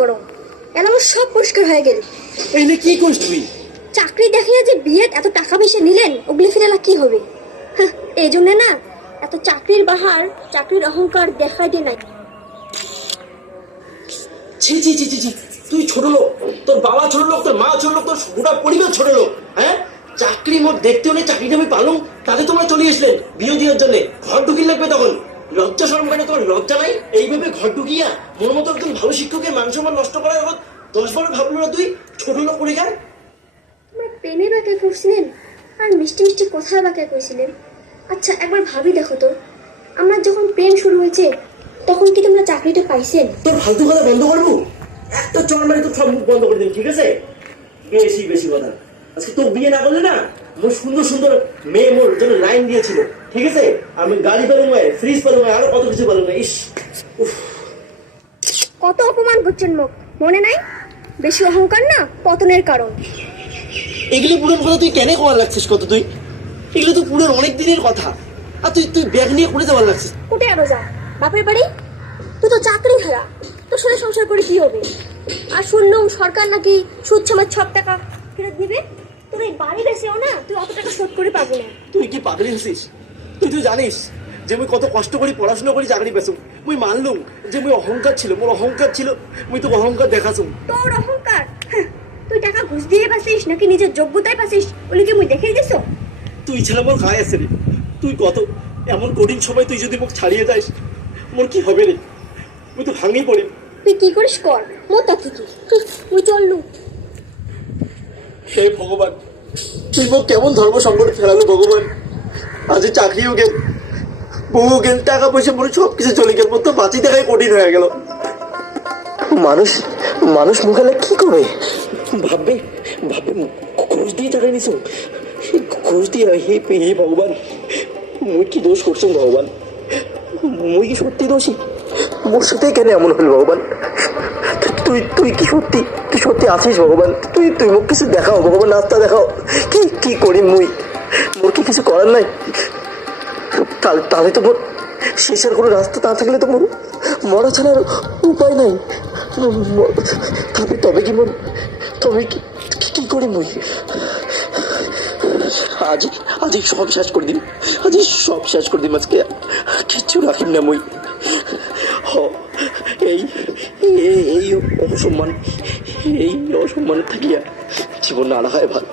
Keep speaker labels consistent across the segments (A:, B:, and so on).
A: করো। এলা আমার সব পরিষ্কার হয়ে গেল?
B: এই নে কি করিস তুই?
A: চাকরি দেখিয়ে যে বিয়ে এত টাকা পয়সা নিলেন ওগুলি ফিরেলা কি হবে? এই জন্য না এত চাকরির বাহার চাকরির অহংকার দেখা দিয়ে নাই।
B: ছি ছি ছি ছি তুই ছোট লোক তোর বাবা ছোট লোক তোর মা ছোট লোক তোর গোটা পরিবার ছোট লোক হ্যাঁ? চাকরি মোট দেখতে হলে চাকরিটা আমি পালুম তাতে তোমরা চলে এসলেন বিয়ে দেওয়ার জন্য। ঘর ঢুকিয়ে লাগবে তখন। লজ্জা করে তোমার? লজ্জা নাই? এইভাবে ঘর ঢুকিয়া মন মতো একজন ভালো শিক্ষকের মান সম্মান নষ্ট করার দশ বার ভাবলো না তুই? ছোট লোক করে গেল
A: প্রেমে বাকে করছিলেন আর মিষ্টি মিষ্টি কথা বাকে কইছিলেন। আচ্ছা একবার ভাবি দেখো তো। আমার যখন প্রেম শুরু হয়েছে তখন কি তোমরা চাকরিটা পাইছেন?
B: তোর ফালতু কথা বন্ধ করব? একটা চর মারি তোর সব মুখ বন্ধ করে দিবি ঠিক আছে? বেশি বেশি কথা। আজকে তোর বিয়ে না করলে না মোর সুন্দর সুন্দর মেয়ে মোর জন্য লাইন দিয়েছিল। ঠিক আছে? আমি গাড়ি পেলুম ফ্রিজ পেলুম আরও কত কিছু পেলুম ইস
A: কত অপমান করছেন মুখ। মনে নাই? বেশি অহংকার না? পতনের কারণ।
B: এগুলি পুরোর কথা তুই কেন কমার লাগছিস কত তুই? এগুলো তো পুরোর অনেক দিনের কথা। আর তুই তুই ব্যাগ নিয়ে করে যাওয়ার লাগছিস
A: কোটে আরও যা। বাপের বাড়ি? তুই তো চাকরি হারা। তোর সাথে সংসার করে কি হবে? আর শুনলাম সরকার নাকি সুদ সমাজ সব টাকা ফেরত দিবে? তোর এই বাড়ি বেসেও না তুই অত টাকা শোধ করে পাবো না।
B: তুই কি পাগলি হয়েছিস? তুই তুই জানিস যে মুই কত কষ্ট করি পড়াশোনা করি চাকরি পেছুম মুই মানলুম যে মুই অহংকার ছিল মোর অহংকার ছিল মুই তো অহংকার দেখাছুম
A: তোর অহংকার? হ্যাঁ, তুই টাকা ঘুষ দিয়ে পাসিস নাকি নিজের যোগ্যতায় পাসিস ওগুলি কি মুই দেখেই দিছো?
B: তুই ছেলে মোর গায়ে আছে রে। তুই কত এমন কঠিন সময় তুই যদি মুখ ছাড়িয়ে যাস মোর কি হবে রে? মুই তো ভাঙেই পড়ি।
A: তুই কি করিস কর মোর তা কি মুই চললু
B: হে ভগবান তুই মোক কেমন ধর্ম সংকটে ফেলালো ভগবান? আজ চাকরিও গেল বউ গেল টাকা পয়সা মনে সব কিছু চলে গেল তো বাঁচি দেখাই কঠিন হয়ে গেল। মানুষ মানুষ মুখালে কি করবে ভাববে ভাববে ঘুষ দিয়ে টাকা নিছো। ঘুষ দিয়ে হে হে ভগবান মুই কি দোষ করছেন ভগবান? মুই কি সত্যি দোষী? মোর সাথে কেন এমন হল ভগবান? তুই তুই কি সত্যি, তুই সত্যি আছিস ভগবান? তুই তুই মোক কিছু দেখাও, ভগবান রাস্তা দেখাও। কি কি করি মুই? মোর কি কিছু করার নাই? তাহলে তো মোর শেষের কোনো রাস্তা না থাকলে তো মোর মরা ছাড়ার উপায় নাই। তবে তবে কি মোর, তবে কি, কি- করি মুই? আজ আজ সব শেষ করে দিন আজ সব শেষ করে দিন আজকে। কিচ্ছু রাখিম না মুই। হ এই এই- এই অসম্মান থাকিয়া জীবন না রাখায় ভালো।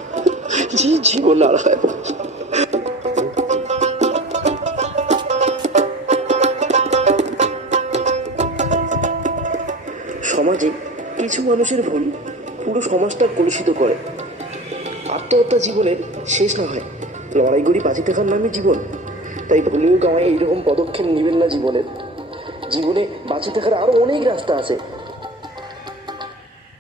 B: জি- জীবন না রাখায় ভালো। সমাজে কিছু মানুষের ভুল পুরো সমাজটা কলুষিত করে। আত্মহত্যা জীবনের শেষ না হয়। লড়াই করি বাঁচে থাকার নামে জীবন। তাই ভুলেও গাঁয়ে এইরকম পদক্ষেপ নেবেন না জীবনের। জীবনে বাঁচে থাকার আরও অনেক রাস্তা আছে।